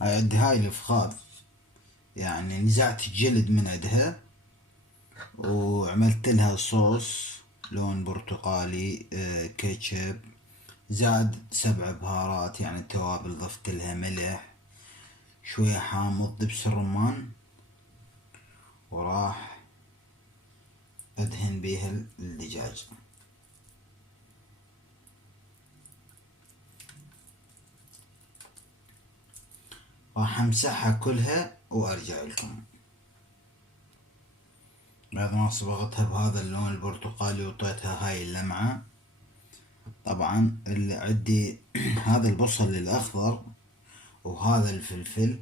هاي الفخاد، يعني نزعت الجلد من عندها وعملت لها صوص لون برتقالي، كاتشب، زاد 7 بهارات يعني توابل، ضفت لها ملح، شوية حامض، دبس الرمان، وراح ادهن بيها الدجاج. راح امسحها كلها وارجع لكم. بعد ما صبغتها بهذا اللون البرتقالي وطيتها هاي اللمعة، طبعا اللي عندي هذا البصل الاخضر وهذا الفلفل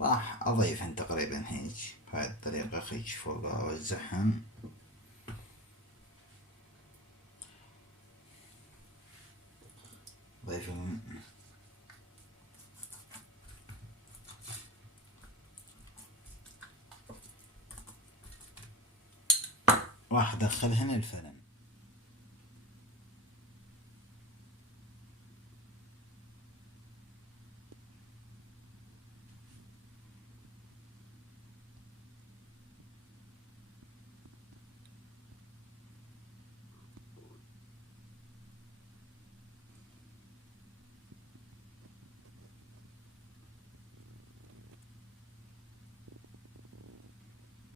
راح اضيفهن تقريبا هيك بهاي الطريقة، هيك فوق اوزعهن. ضيفهم. راح ادخلهن الفرن.